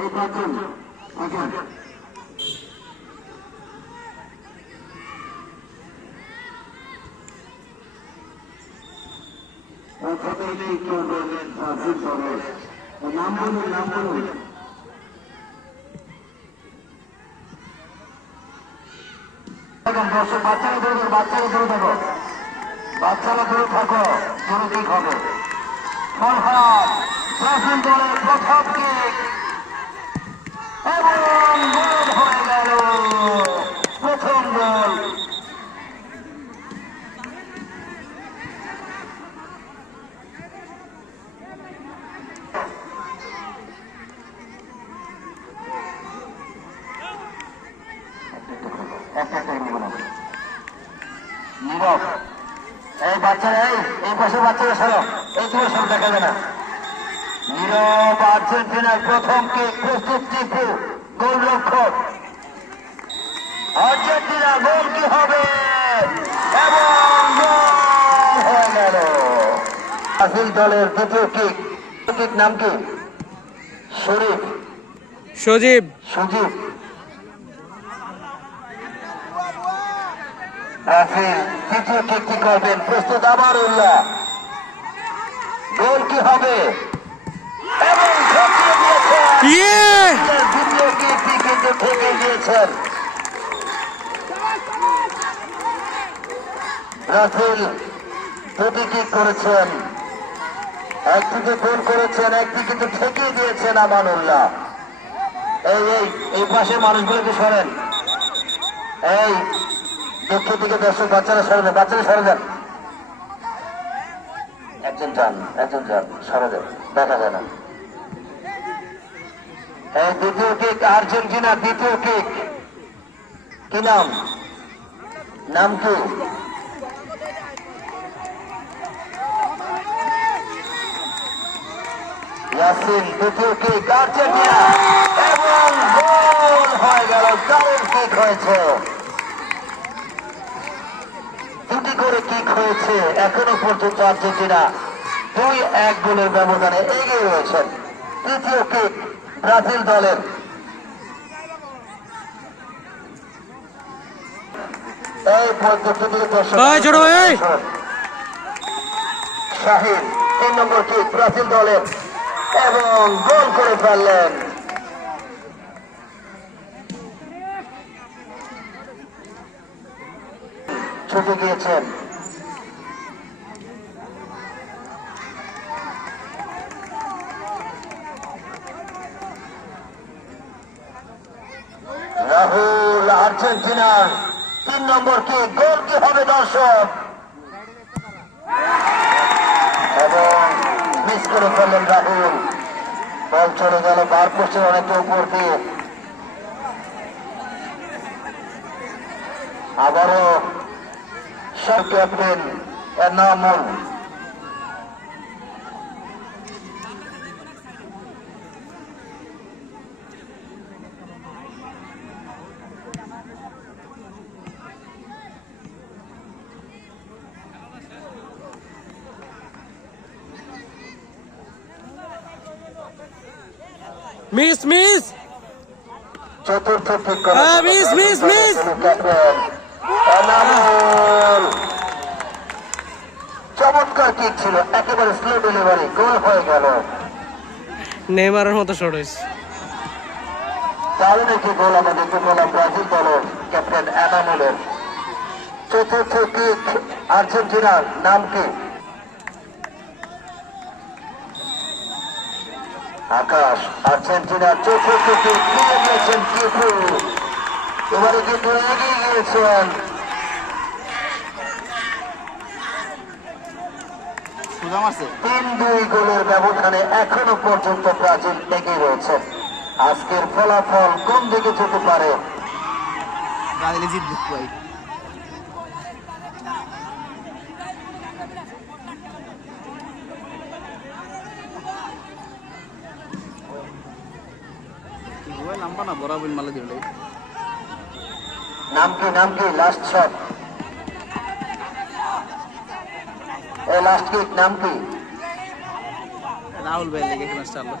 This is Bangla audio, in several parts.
এই প্রাচীন আগে প্রথমেই কেউ বললেন প্রাচীন দলের নাম বলুন, নাম বলুন। বাচ্চারা দৌড়, বাচ্চারা দৌড় থাকো, বাচ্চারা দৌড় থাকো, কোনো দিক হবে। প্রাচীন দলের প্রথম কিক এবং গোল হয়ে গেল, প্রথম গোল। নীরব, এই বাচ্চারা, এই পাশে বাচ্চারা সরো, এই তোমার সব দেখা যায় না। নীরব, আর্জেন্টিনার প্রথম কিক, প্রস্তুত টিপু, গোলরক্ষক। আর্জেন্টিনা গোল কি হবে এবং গোল হয়ে গেল। ব্রাজিল দলের দ্বিতীয় কিক, নাম কি? সজীব, সজীব সজীব। ব্রাজিল দ্বিতীয় কিকটি করবেন, প্রস্তুত আবার উল্লাহ, গোল কি হবে এবং ঠকিয়ে দিয়েছেন। দ্বিতীয় কিকটি কিন্তু ঠকিয়ে দিয়েছেন। ব্রাজিল দুটি কিক করেছেন, একদিকে গোল করেছেন, একদিকে কিন্তু ঠকিয়ে দিয়েছেন আমানুল্লাহ। এই পাশে মানুষগুলোকে সরেন, এই দক্ষিণ দিকে দর্শক বাচ্চারা সরে যান, বাচ্চারা সরে যান, একজন যান, একজন যান, সরে যান, দেখা যায় না। এই দ্বিতীয় কিক, আর্জেন্টিনা দ্বিতীয় কিক, কি নাম? নাম কি? ইয়াসিন, দ্বিতীয় কিক, আর্জেন্টিনা এবং গোল হয়ে গেল। দারুণ কিক হয়েছে, দুটি করে কিক হয়েছে। এখনো পর্যন্ত আর্জেন্টিনা 2-1 গোলের ব্যবধানে এগিয়ে রয়েছেন। তৃতীয় কিক ব্রাজিল দলের। এই শাহিন 3 নম্বর কিক ব্রাজিল দলের এবং গোল করে ফেললেন। ছুটে গিয়েছেন, রাহুল। আর্জেন্টিনার 3 নম্বর কি গোল কি হবে দর্শক, এবং মিস করে ফেললেন রাহুল। বল চলে গেল বার পোস্টের অনেকটা উপর দিয়ে। আবারও সব ক্যাপ্টেন এনামুল। মিস মিস চতুর্থ ঠিক miss miss miss captain Enamul. চমৎকার কিক ছিল, একেবারে স্লো ডেলিভারি, গোল হয়ে গেল। নেইমারের মতো শট হয়েছে। দারুণ একটি গোল আমরা দেখতে পেলাম ব্রাজিল দলের ক্যাপ্টেন এনামুলের। চতুর্থ কিক আর্জেন্টিনার, নাম কি? আকাশ। আর্জেন্টিনার চতুর্থ কিক নিয়ে গিয়েছেন কিপু, এবারে কিন্তু এগিয়ে গিয়েছেন। 3-2 গোলের ব্যবধানে এখনো পর্যন্ত ব্রাজিল এগিয়ে রয়েছে। আজকের ফলাফল কোন দিকে যেতে পারে? ব্রাজিল জিতবে ভাই। লম্বা না বরাবর মালা দিবে। নাম কি? নাম কি? লাস্ট শট, লাস্ট কিক নাম কি? রাহুল ভাই লেগে ম্যাচটা আলো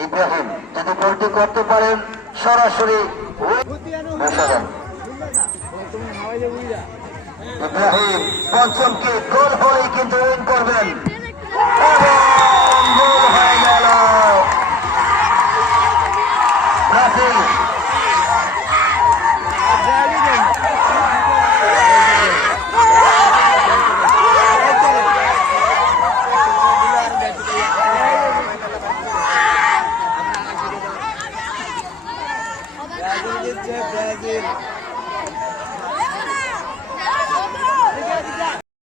ইব্রাহিম যদি গোলটি করতে পারেন সরাসরি বসাবেন। ইব্রাহিম পঞ্চমকে গোল হলেই কিন্তু উইন করবেন এবং গোল হয়ে গেল। ব্রাজিল